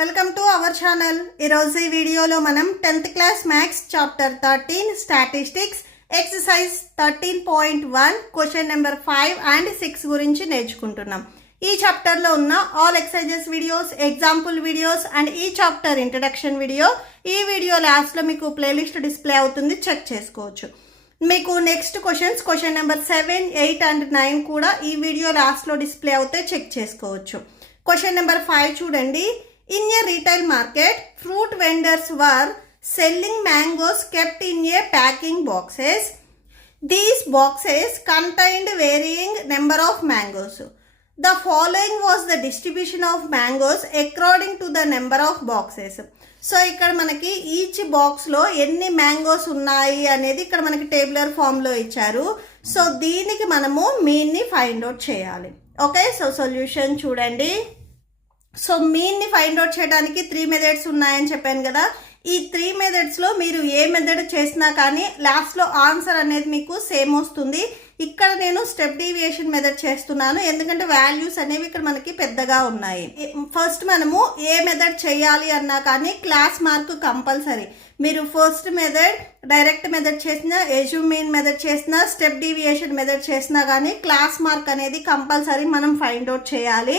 Welcome to our channel. ఈరోజు ఈ వీడియోలో మనం 10th class maths chapter 13 statistics exercise 13.1 question number 5 and 6 గురించి నేర్చుకుంటున్నాం. ఈ చాప్టర్లో ఉన్న all exercises videos, example videos and ఈ చాప్టర్ ఇంట్రడక్షన్ వీడియో ఈ వీడియో లాస్ట్లో మీకు ప్లేలిస్ట్ డిస్ప్లే అవుతుంది, చెక్ చేసుకోవచ్చు. మీకు నెక్స్ట్ క్వశ్చన్ నెంబర్ 7, 8 అండ్ 9 కూడా ఈ వీడియో లాస్ట్లో డిస్ప్లే అవుతే చెక్ చేసుకోవచ్చు. క్వశ్చన్ నెంబర్ 5 చూడండి. In a retail market, fruit vendors were selling mangoes kept in a packing boxes. These boxes contained varying number of mangoes. The following was the distribution of mangoes according to the number of boxes. So ఇక్కడ మనకి each బాక్స్లో ఎన్ని mangoes ఉన్నాయి అనేది ఇక్కడ మనకి tabular ఫామ్లో ఇచ్చారు. సో దీనికి మనము మీన్ని ఫైండ్ అవుట్ చేయాలి. ఓకే, సో సొల్యూషన్ చూడండి. సో మీన్ని ఫైండ్ అవుట్ చేయడానికి 3 మెథడ్స్ ఉన్నాయని చెప్పాను కదా. ఈ 3 మెథడ్స్లో మీరు ఏ మెథడ్ చేసినా కానీ లాస్ట్లో ఆన్సర్ అనేది మీకు సేమ్ వస్తుంది. ఇక్కడ నేను స్టెప్ డీవియేషన్ మెథడ్ చేస్తున్నాను, ఎందుకంటే వాల్యూస్ అనేవి ఇక్కడ మనకి పెద్దగా ఉన్నాయి. ఫస్ట్ మనము ఏ మెథడ్ చేయాలి అన్నా కానీ క్లాస్ మార్క్ కంపల్సరీ. మీరు ఫస్ట్ మెథడ్ డైరెక్ట్ మెథడ్ చేసినా, ఎజ్యూమ్ మీన్ మెథడ్ చేసినా, స్టెప్ డీవియేషన్ మెథడ్ చేసినా కానీ క్లాస్ మార్క్ అనేది కంపల్సరీ మనం ఫైండ్ అవుట్ చేయాలి.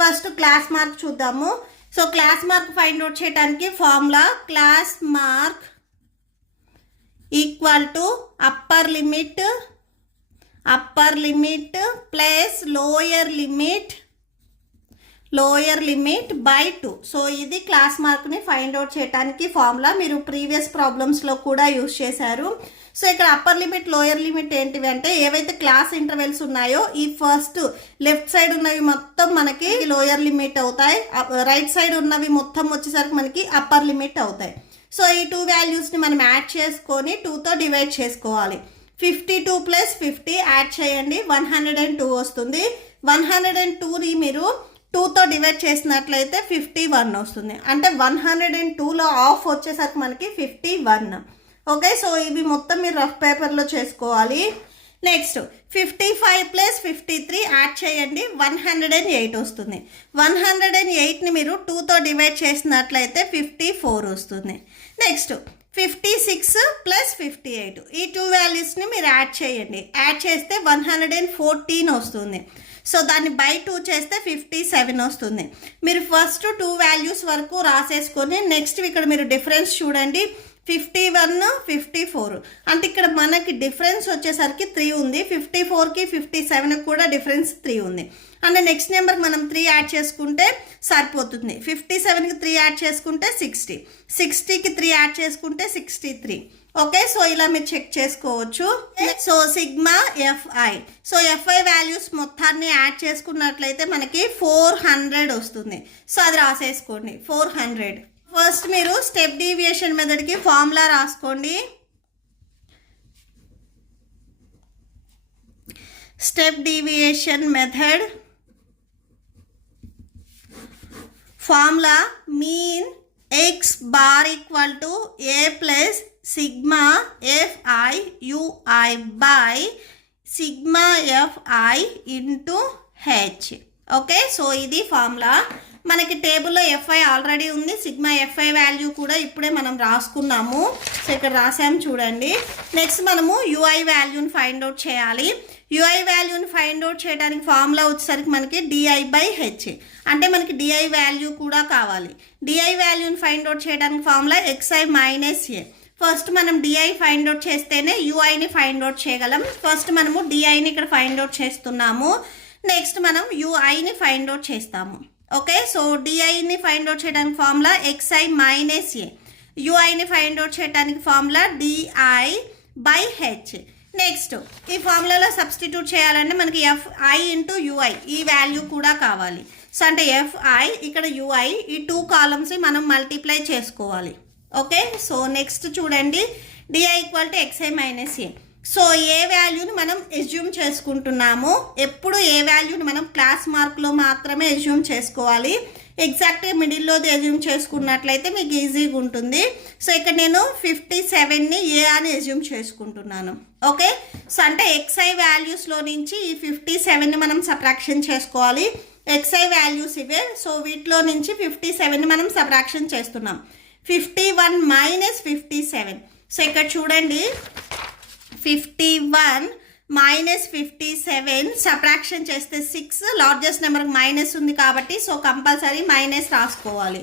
ఫస్ట్ క్లాస్ మార్క్ చూద్దాము. So class mark find out చేయడానికి formula class mark equal to upper limit plus lower limit by 2. So ఇది క్లాస్ మార్క్ని ఫైండ్ అవుట్ చేయడానికి ఫార్ములా. మీరు ప్రీవియస్ ప్రాబ్లమ్స్లో కూడా యూజ్ చేశారు. సో ఇక్కడ అప్పర్ లిమిట్ లోయర్ లిమిట్ ఏంటివి అంటే, ఏవైతే క్లాస్ ఇంటర్వెల్స్ ఉన్నాయో ఈ ఫస్ట్ లెఫ్ట్ సైడ్ ఉన్నవి మొత్తం మనకి లోయర్ లిమిట్ అవుతాయి, రైట్ సైడ్ ఉన్నవి మొత్తం వచ్చేసరికి మనకి అప్పర్ లిమిట్ అవుతాయి. సో ఈ 2 వాల్యూస్ని మనం యాడ్ చేసుకొని 2తో డివైడ్ చేసుకోవాలి. 52 ప్లస్ 50 యాడ్ చేయండి, 102 వస్తుంది. 102ని మీరు 2తో డివైడ్ చేసినట్లయితే 51 వస్తుంది. అంటే 102లో ఆఫ్ వచ్చేసరికి మనకి 51. ఓకే, సో ఇవి మొత్తం మీరు రఫ్ పేపర్లో చేసుకోవాలి. నెక్స్ట్ 55 ప్లస్ 53 యాడ్ చేయండి, 108 వస్తుంది. 108ని మీరు 2తో డివైడ్ చేసినట్లయితే 54 వస్తుంది. నెక్స్ట్ 56 ప్లస్ 58 ఈ 2 వాల్యూస్ని మీరు యాడ్ చేయండి. యాడ్ చేస్తే 114 వస్తుంది. సో దాన్ని బై 2 చేస్తే 57 వస్తుంది. మీరు ఫస్ట్ 2 వాల్యూస్ వరకు రాసేసుకొని నెక్స్ట్ ఇక్కడ మీరు డిఫరెన్స్ చూడండి, 51, 54. అంటే ఇక్కడ మనకి డిఫరెన్స్ వచ్చేసరికి 3 ఉంది. 54కి 57కి కూడా డిఫరెన్స్ 3 ఉంది. అంటే నెక్స్ట్ నెంబర్కి మనం 3 యాడ్ చేసుకుంటే సరిపోతుంది. 57కి 3 యాడ్ చేసుకుంటే 60, 60కి 3 యాడ్ చేసుకుంటే 63. ఓకే, సో ఇలా మీరు చెక్ చేసుకోవచ్చు. So sigma FI, so FI values మొత్తాన్ని యాడ్ చేసుకున్నట్లయితే మనకి 400 వస్తుంది. సో అది రాసేసుకోండి, 400. ఫస్ట్ మీరు స్టెప్ డీవియేషన్ మెథడ్కి ఫార్ములా రాసుకోండి. Step deviation method formula mean x bar equal to a plus sigma fi ui by sigma fi into h. Okay, so ఇది ఫార్ములా. మనకి టేబుల్లో ఎఫ్ఐ ఆల్రెడీ ఉంది, సిగ్మా ఎఫ్ఐ వాల్యూ కూడా ఇప్పుడే మనం రాసుకున్నాము. సో ఇక్కడ రాసాము చూడండి. నెక్స్ట్ మనము యూఐ వాల్యూని ఫైండ్ అవుట్ చేయాలి. యూఐ వాల్యూని ఫైండ్ అవుట్ చేయడానికి ఫార్ములా వచ్చేసరికి మనకి డిఐ బై హెచ్. అంటే మనకి డిఐ వాల్యూ కూడా కావాలి. డిఐ వాల్యూని ఫైండ్ అవుట్ చేయడానికి formula xi minus A. First మనం డిఐ ఫైండ్ అవుట్ చేస్తేనే యూఐని ఫైండ్ అవుట్ చేయగలం. ఫస్ట్ మనము డిఐని ఇక్కడ ఫైండ్ అవుట్ చేస్తున్నాము, నెక్స్ట్ మనం యూఐని ఫైండ్ అవుట్ చేస్తాము. ఓకే, సో డిఐని ఫైండ్ అవుట్ చేయడానికి ఫార్ములా xi మైనస్ ఏ, యూఐని ఫైండ్ అవుట్ చేయడానికి formula d i by H. Next ఈ ఫార్ములాలో సబ్స్టిట్యూట్ చేయాలంటే మనకి ఎఫ్ఐ ఇంటూ యూఐ ఈ వాల్యూ కూడా కావాలి. సో అంటే ఎఫ్ఐ ఇక్కడ యూఐ ఈ 2 కాలమ్స్ మనం మల్టిప్లై చేసుకోవాలి. ఓకే, సో నెక్స్ట్ చూడండి, D I equal to xi minus A. So A వాల్యూని మనం ఎజ్యూమ్ చేసుకుంటున్నాము, ఎప్పుడు ఏ వాల్యూని మనం క్లాస్ మార్క్లో మాత్రమే ఎజ్యూమ్ చేసుకోవాలి. ఎగ్జాక్ట్గా మిడిల్లోది ఎజ్యూమ్ చేసుకున్నట్లయితే మీకు ఈజీగా ఉంటుంది. సో ఇక్కడ నేను 57ని ఏ అని ఎజ్యూమ్ చేసుకుంటున్నాను. ఓకే, సో అంటే xi వాల్యూస్లో నుంచి ఈ 57ని మనం సబ్ట్రాక్షన్ చేసుకోవాలి. xi వాల్యూస్ ఇవే. సో వీటిలో నుంచి 57 మనం సబ్ట్రాక్షన్ చేస్తున్నాం. 51 మైనస్ 57. సో ఇక్కడ చూడండి 51 మైనస్ 57 సబ్ట్రాక్షన్ చేస్తే 6, లార్జెస్ట్ నెంబర్కి మైనస్ ఉంది కాబట్టి సో కంపల్సరీ మైనస్ రాసుకోవాలి.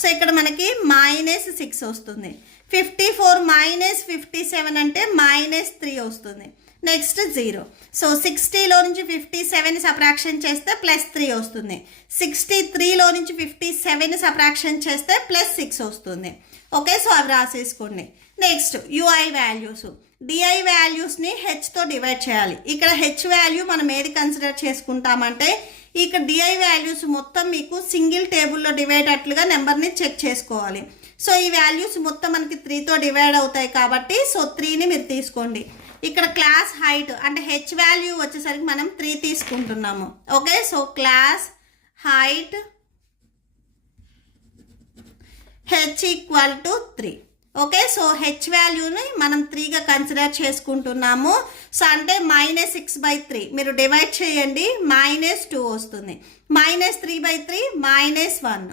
సో ఇక్కడ మనకి మైనస్ 6 వస్తుంది. 54 మైనస్ 57 అంటే -3 వస్తుంది. నెక్స్ట్ 0. సో 60లో నుంచి 57 సబ్ట్రాక్షన్ చేస్తే +3 వస్తుంది. 63లో నుంచి 57 సబ్ట్రాక్షన్ చేస్తే +6 వస్తుంది. ఓకే, సో అవి రాసేసుకోండి. Next ui values. డిఐ వాల్యూస్ని హెచ్తో డివైడ్ చేయాలి. ఇక్కడ హెచ్ వాల్యూ మనం ఏది కన్సిడర్ చేసుకుంటామంటే ఇక్కడ డిఐ వాల్యూస్ మొత్తం మీకు సింగిల్ టేబుల్లో డివైడ్ అట్లుగా నెంబర్ని చెక్ చేసుకోవాలి. సో ఈ వాల్యూస్ మొత్తం మనకి 3తో డివైడ్ అవుతాయి కాబట్టి సో 3ని మీరు తీసుకోండి. ఇక్కడ క్లాస్ హైట్ అంటే హెచ్ వాల్యూ వచ్చేసరికి మనం 3 తీసుకుంటున్నాము. Okay, so class height H equal to 3. Okay, so H వాల్యూని మనం 3గా కన్సిడర్ చేసుకుంటున్నాము. సో అంటే -6/3 మీరు డివైడ్ చేయండి, -2 వస్తుంది. -3/3 -1,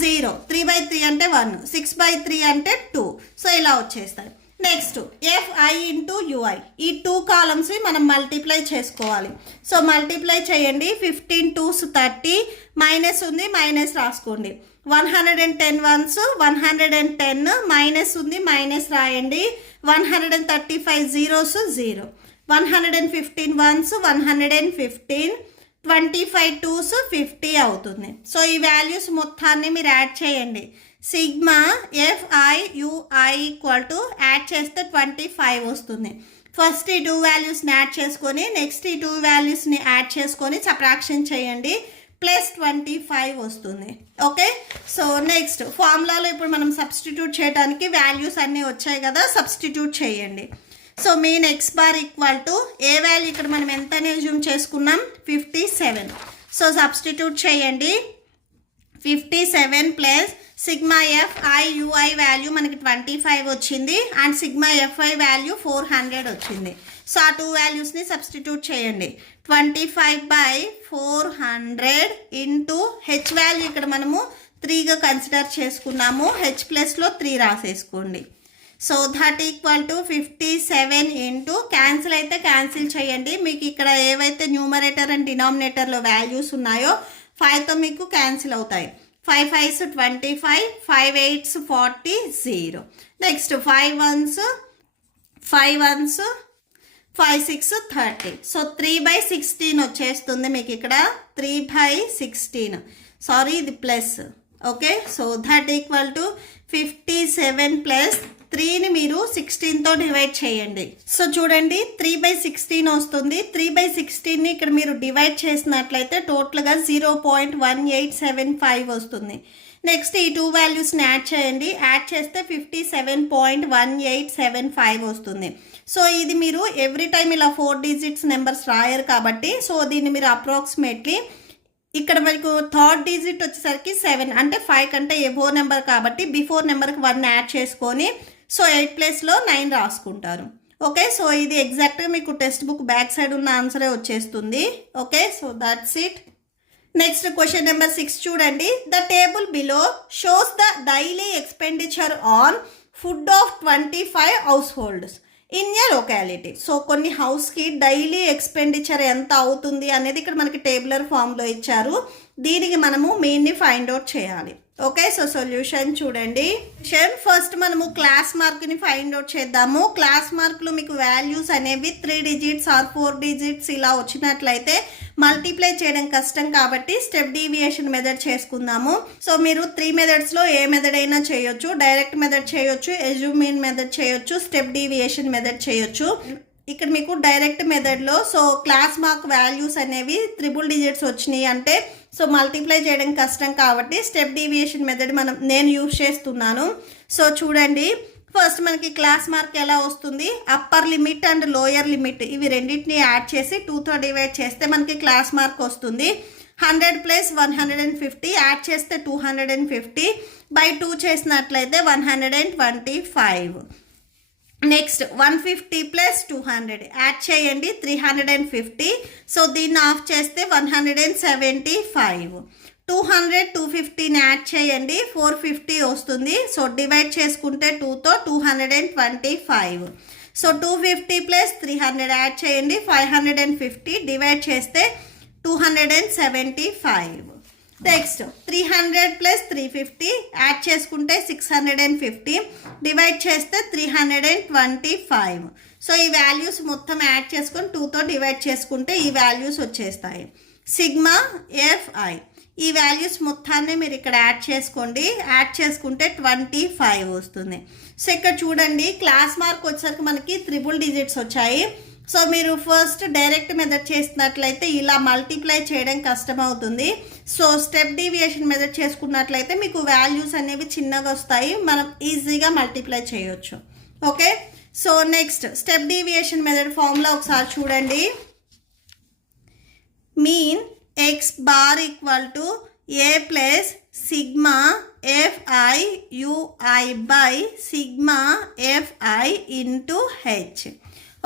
0. 3/3 అంటే 1, 6/3 అంటే 2. సో ఇలా వచ్చేస్తాయి. Next fi into ui. ఈ 2 కాలమ్స్ మనం మల్టిప్లై చేసుకోవాలి. సో మల్టిప్లై చేయండి. 15 2s 30, మైనస్ ఉంది మైనస్ రాసుకోండి. 110 1s 110, మైనస్ ఉంది మైనస్ రాయండి. 135 0s 0, 115 1s 115, 25 2s 50 అవుతుంది. సో ఈ వాల్యూస్ మొత్తాన్ని మీరు యాడ్ చేయండి. Sigma fi ui equal to add చేస్తే 25 వస్తుంది. ఫస్ట్ ఈ 2 వాల్యూస్ని యాడ్ చేసుకొని నెక్స్ట్ ఈ 2 వాల్యూస్ని యాడ్ చేసుకొని సబ్ట్రాక్షన్ చేయండి, +25 వస్తుంది. ఓకే, సో నెక్స్ట్ ఫార్ములాలో ఇప్పుడు మనం సబ్స్టిట్యూట్ చేయడానికి వాల్యూస్ అన్నీ వచ్చాయి కదా, సబ్స్టిట్యూట్ చేయండి. So mean x bar equal to A value ఇక్కడ మనం ఎంతనే జూమ్ చేసుకున్నాం 57. సో సబ్స్టిట్యూట్ చేయండి. 57 plus sigma fi ui value మనకి 25 వచ్చింది అండ్ సిగ్మా fi వాల్యూ 400 వచ్చింది. సో ఆ 2 వాల్యూస్ని సబ్స్టిట్యూట్ చేయండి. 25/400 ఇంటూ హెచ్ వాల్యూ ఇక్కడ మనము 3గా కన్సిడర్ చేసుకున్నాము. హెచ్ ప్లస్లో 3 రాసేసుకోండి. So that equal to 57 into cancel అయితే క్యాన్సిల్ చేయండి. మీకు ఇక్కడ ఏవైతే న్యూమరేటర్ అండ్ డినామినేటర్లో వాల్యూస్ ఉన్నాయో 5తో మీకు క్యాన్సిల్ అవుతాయి. 5 5s 25, 5 8s 40, 0. Next 5 1s 5 6 30. So 3/16 వచ్చేస్తుంది మీకు ఇక్కడ. 3/16, సారీ ఇది plus. Okay, so that equal to 57 plus 3ని మీరు 16తో డివైడ్ చేయండి. సో చూడండి 3/16 వస్తుంది. 3/16ని ఇక్కడ మీరు డివైడ్ చేసినట్లయితే టోటల్గా 0.1875 వస్తుంది. నెక్స్ట్ ఈ 2 వాల్యూస్ని యాడ్ చేయండి. యాడ్ చేస్తే 57.1875 వస్తుంది. సో ఇది మీరు ఎవ్రీ టైం ఇలా 4 డిజిట్స్ నెంబర్స్ రాయరు కాబట్టి సో దీన్ని మీరు అప్రాక్సిమేట్లీ ఇక్కడ మీకు థర్డ్ డిజిట్ వచ్చేసరికి 7 అంటే 5 కంటే ఎబో నెంబర్ కాబట్టి బిఫోర్ నెంబర్కి 1 యాడ్ చేసుకొని సో 8 ప్లేస్లో 9 రాసుకుంటారు. ఓకే, సో ఇది ఎగ్జాక్ట్గా మీకు టెక్స్ట్ బుక్ బ్యాక్ సైడ్ ఉన్న ఆన్సరే వచ్చేస్తుంది. Okay, so that's it. Next question number 6 చూడండి. The table below shows the daily expenditure on food of 25 house holds in a locality. So కొన్ని హౌస్కి డైలీ ఎక్స్పెండిచర్ ఎంత అవుతుంది అనేది ఇక్కడ మనకి టేబులర్ ఫామ్లో ఇచ్చారు. దీనికి మనము మీన్ని ఫైండ్ అవుట్ చేయాలి. ఓకే, సో సొల్యూషన్ చూడండి. ఫస్ట్ మనము క్లాస్ మార్క్ని ఫైండ్ అవుట్ చేద్దాము. క్లాస్ మార్క్లో మీకు వాల్యూస్ అనేవి 3 డిజిట్స్ ఆర్ 4 డిజిట్స్ ఇలా వచ్చినట్లయితే మల్టిప్లై చేయడం కష్టం కాబట్టి స్టెప్ డీవియేషన్ మెథడ్ చేసుకుందాము. సో మీరు 3 మెథడ్స్లో ఏ మెథడ్ అయినా చేయొచ్చు. డైరెక్ట్ మెథడ్ చేయొచ్చు, ఎజ్యూమిన్ మెథడ్ చేయొచ్చు, స్టెప్ డీవియేషన్ మెథడ్ చేయొచ్చు. ఇక్కడ మీకు డైరెక్ట్ మెథడ్లో సో క్లాస్ మార్క్ వాల్యూస్ అనేవి 3 డిజిట్స్ వచ్చినాయి అంటే సో మల్టిప్లై చేయడం కష్టం కాబట్టి స్టెప్ డీవియేషన్ మెథడ్ నేను యూజ్ చేస్తున్నాను. సో చూడండి ఫస్ట్ మనకి క్లాస్ మార్క్ ఎలా వస్తుంది, upper limit and lower limit ఇవి రెండింటిని యాడ్ చేసి 2తో డివైడ్ చేస్తే మనకి క్లాస్ మార్క్ వస్తుంది. 100 ప్లస్ 150 యాడ్ చేస్తే 250 బై 2 చేసినట్లయితే 125. నెక్స్ట్ 150 ప్లస్ 200 యాడ్ చేయండి 350. సో దీన్ని ఆఫ్ చేస్తే 175. 200 250ని యాడ్ చేయండి 450 వస్తుంది. సో డివైడ్ చేసుకుంటే 2తో 225. సో 250 ప్లస్ 300 యాడ్ చేయండి 550. డివైడ్ చేస్తే 275. నెక్స్ట్ 300 ప్లస్ 350 యాడ్ చేసుకుంటే 650. డివైడ్ చేస్తే 325. సో ఈ వాల్యూస్ మొత్తం యాడ్ చేసుకొని 2తో డివైడ్ చేసుకుంటే ఈ వాల్యూస్ వచ్చేస్తాయి. సిగ్మా ఎఫ్ఐ ఈ వాల్యూస్ మొత్తాన్ని మీరు ఇక్కడ యాడ్ చేసుకోండి. యాడ్ చేసుకుంటే 25 వస్తుంది. సో ఇక్కడ చూడండి క్లాస్ మార్క్ వచ్చేసరికి మనకి 3 డిజిట్స్ వచ్చాయి. సో మీరు ఫస్ట్ డైరెక్ట్ మెథడ్ చేసినట్లయితే ఇలా మల్టిప్లై చేయడం కష్టం అవుతుంది. సో స్టెప్ డీవియేషన్ మెథడ్ చేసుకున్నట్లయితే మీకు వాల్యూస్ అనేవి చిన్నగా వస్తాయి, మనం ఈజీగా మల్టిప్లై చేయొచ్చు. Okay, so next step deviation method formula ఒకసారి చూడండి. Mean x bar equal to a plus sigma fi ui by sigma fi into H.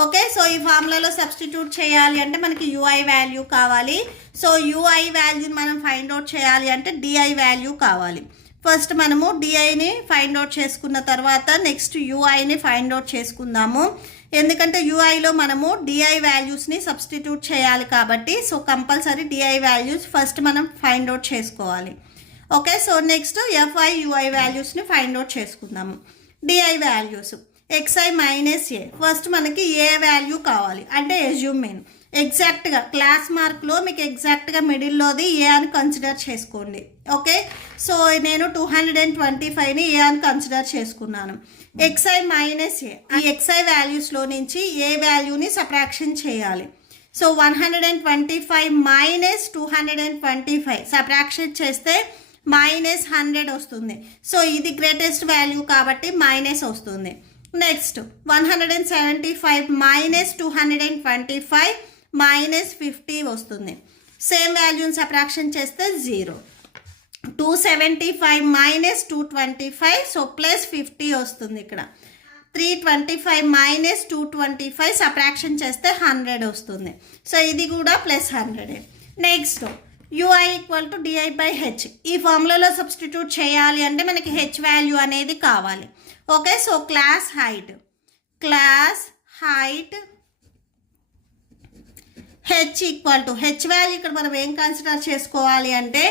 Okay, so ఈ ఫార్ములాలో సబ్స్టిట్యూట్ చేయాలి అంటే మనకి ui వాల్యూ కావాలి. సో ui వాల్యూని మనం ఫైండ్ అవుట్ చేయాలి అంటే di వాల్యూ కావాలి. ఫస్ట్ మనము డిఐని ఫైండ్ అవుట్ చేసుకున్న తర్వాత నెక్స్ట్ యూఐని ఫైండ్ అవుట్ చేసుకుందాము. ఎందుకంటే యూఐలో మనము డిఐ వాల్యూస్ని సబ్స్టిట్యూట్ చేయాలి కాబట్టి so compulsory D I values first మనం ఫైండ్ అవుట్ చేసుకోవాలి. Okay, so next f i U I వాల్యూస్ని ఫైండ్ అవుట్ చేసుకుందాము. D I values xi minus A, first మనకి ఏ వాల్యూ కావాలి అంటే ఎజ్యూమ్ మీన్ ఎగ్జాక్ట్గా క్లాస్ మార్క్లో మీకు ఎగ్జాక్ట్గా మిడిల్లోది ఏ అని కన్సిడర్ చేసుకోండి. ఓకే, సో నేను 225ని ఏ అని కన్సిడర్ చేసుకున్నాను. xi మైనస్ ఏ, ఈ xi వాల్యూస్లో నుంచి ఏ వాల్యూని సబ్ట్రాక్షన్ చేయాలి. సో 125 మైనస్ 225 సబ్ట్రాక్షన్ చేస్తే -100 వస్తుంది. సో ఇది గ్రేటెస్ట్ వాల్యూ కాబట్టి మైనస్ వస్తుంది. నెక్స్ట్ 175 మైనస్ 225 -50 వస్తుంది. సేమ్ వాల్యూని సబ్ట్రాక్షన్ చేస్తే 0. 275 మైనస్ 225 సో ప్లస్ 50 వస్తుంది. ఇక్కడ 325 మైనస్ 225 సబ్ట్రాక్షన్ చేస్తే 100 వస్తుంది. సో ఇది కూడా +100. Next ui equal to d i by H. ఈ ఫార్ములాలో సబ్స్టిట్యూట్ చేయాలి అంటే మనకి హెచ్ వాల్యూ అనేది కావాలి. Okay, so class height H equal to H value ఇక్కడ మనం ఏం కన్సిడర్ చేసుకోవాలి అంటే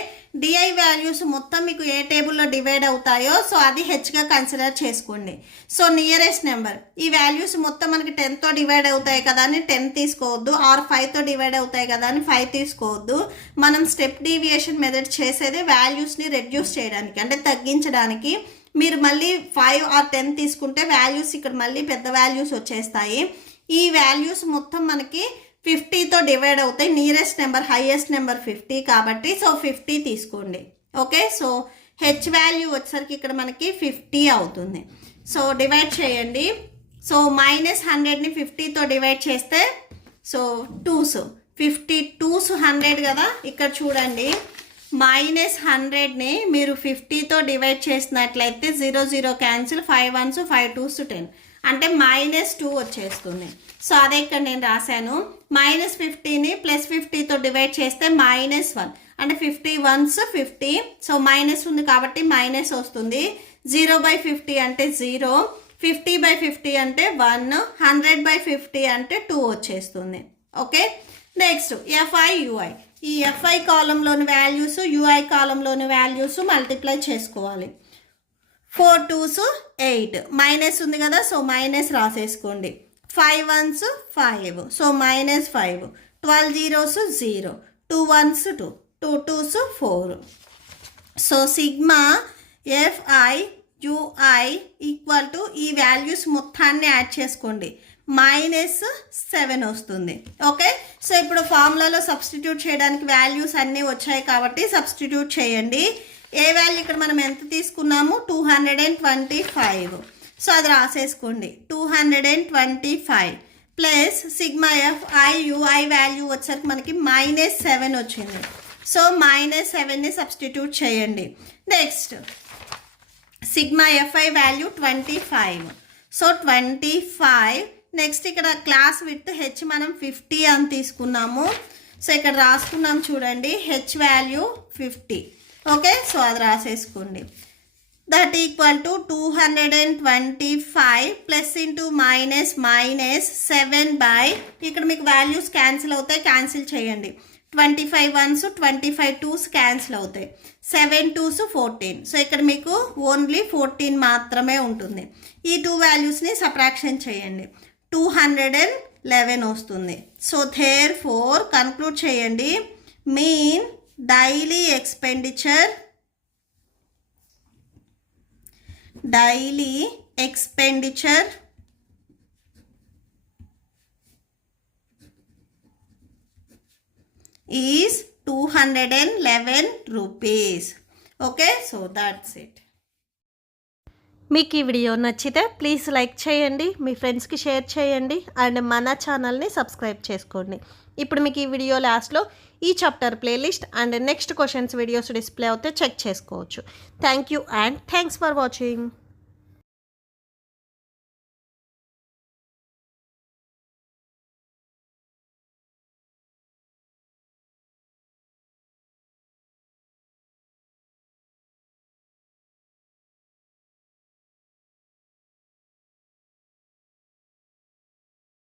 డిఐ వాల్యూస్ మొత్తం మీకు ఏ టేబుల్లో డివైడ్ అవుతాయో సో అది హెచ్గా కన్సిడర్ చేసుకోండి. సో నియరెస్ట్ నెంబర్ ఈ వాల్యూస్ మొత్తం మనకి 10తో డివైడ్ అవుతాయి కదా అని 10 తీసుకోవద్దు, ఆర్ 5తో డివైడ్ అవుతాయి కదా అని 5 తీసుకోవద్దు. మనం స్టెప్ డీవియేషన్ మెథడ్ చేసేది వాల్యూస్ని రెడ్యూస్ చేయడానికి అంటే తగ్గించడానికి. మీరు మళ్ళీ 5 ఆర్ 10 తీసుకుంటే వాల్యూస్ ఇక్కడ మళ్ళీ పెద్ద వాల్యూస్ వచ్చేస్తాయి. ఈ వాల్యూస్ మొత్తం మనకి 50తో డివైడ్ అవుతాయి. నియరెస్ట్ నెంబర్ హైయెస్ట్ నెంబర్ 50 కాబట్టి సో 50 తీసుకోండి. ఓకే, సో హెచ్ వాల్యూ వచ్చేసరికి ఇక్కడ మనకి 50 అవుతుంది. సో డివైడ్ చేయండి. సో -100ని 50తో డివైడ్ చేస్తే సో 2s 50 2s 100 కదా. ఇక్కడ చూడండి -100ని మీరు 50తో డివైడ్ చేసినట్లయితే 0 0 క్యాన్సిల్, 5 1s 5 2s 10 అంటే -2 వచ్చేస్తుంది. సో అదే ఇక్కడ నేను రాశాను. -50ని +50తో డివైడ్ చేస్తే -1 అంటే 50 1s 50. సో మైనస్ ఉంది కాబట్టి మైనస్ వస్తుంది. 0/50 అంటే 0, 50/50 అంటే 1, 100/50 అంటే 2 వచ్చేస్తుంది. Okay, next f i UI. ఈ ఎఫ్ఐ కాలంలోని వాల్యూస్ యూఐ కాలంలోని వాల్యూస్ మల్టిప్లై చేసుకోవాలి. 4 2s 8 మైనస్ ఉంది కదా సో మైనస్ రాసేసుకోండి. 5 1s 5 so -5, 12 0s 0, 2 1s 2, 2 2s 4. So sigma FI UI equal to ఈ వాల్యూస్ మొత్తాన్ని యాడ్ చేసుకోండి -7 వస్తుంది. ఓకే, సో ఇప్పుడు ఫార్ములాలో సబ్స్టిట్యూట్ చేయడానికి వాల్యూస్ అన్నీ వచ్చాయి కాబట్టి సబ్స్టిట్యూట్ చేయండి. ఏ వాల్యూ ఇక్కడ మనం ఎంత తీసుకున్నాము 225. సో అది రాసేసుకోండి. 225 plus sigma FI UI value వచ్చేసరికి మనకి -7 వచ్చింది. సో -7ని సబ్స్టిట్యూట్ చేయండి. Next sigma FI value 25. So 25. Next ఇక్కడ క్లాస్ విత్ హెచ్ మనం 50 అని తీసుకున్నాము. సో ఇక్కడ రాసుకున్నాం చూడండి, హెచ్ వాల్యూ 50. ఓకే, సో అది రాసేసుకోండి. That equal to 225 plus into minus 7 by, ఇక్కడ మీకు వాల్యూస్ క్యాన్సిల్ అవుతాయి, క్యాన్సిల్ చేయండి. 25 1s 25 2s క్యాన్సిల్ అవుతాయి. 7 2s 14. సో ఇక్కడ మీకు ఓన్లీ 14 మాత్రమే ఉంటుంది. ఈ 2 వాల్యూస్ని సబ్ట్రాక్షన్ చేయండి. 211 వస్తుంది. సో దేర్ ఫోర్ కన్క్లూడ్ చేయండి, mean daily expenditure is 211 rupees. Okay, so that's it. మీకు ఈ వీడియో నచ్చితే ప్లీజ్ లైక్ చేయండి, మీ ఫ్రెండ్స్కి షేర్ చేయండి, అండ్ మన ఛానల్ని సబ్స్క్రైబ్ చేసుకోండి. ఇప్పుడు మీకు ఈ వీడియో లాస్ట్లో ఈ chapter playlist and next questions videos display అవుతే చెక్ చేసుకోవచ్చు. Thank you and thanks for watching.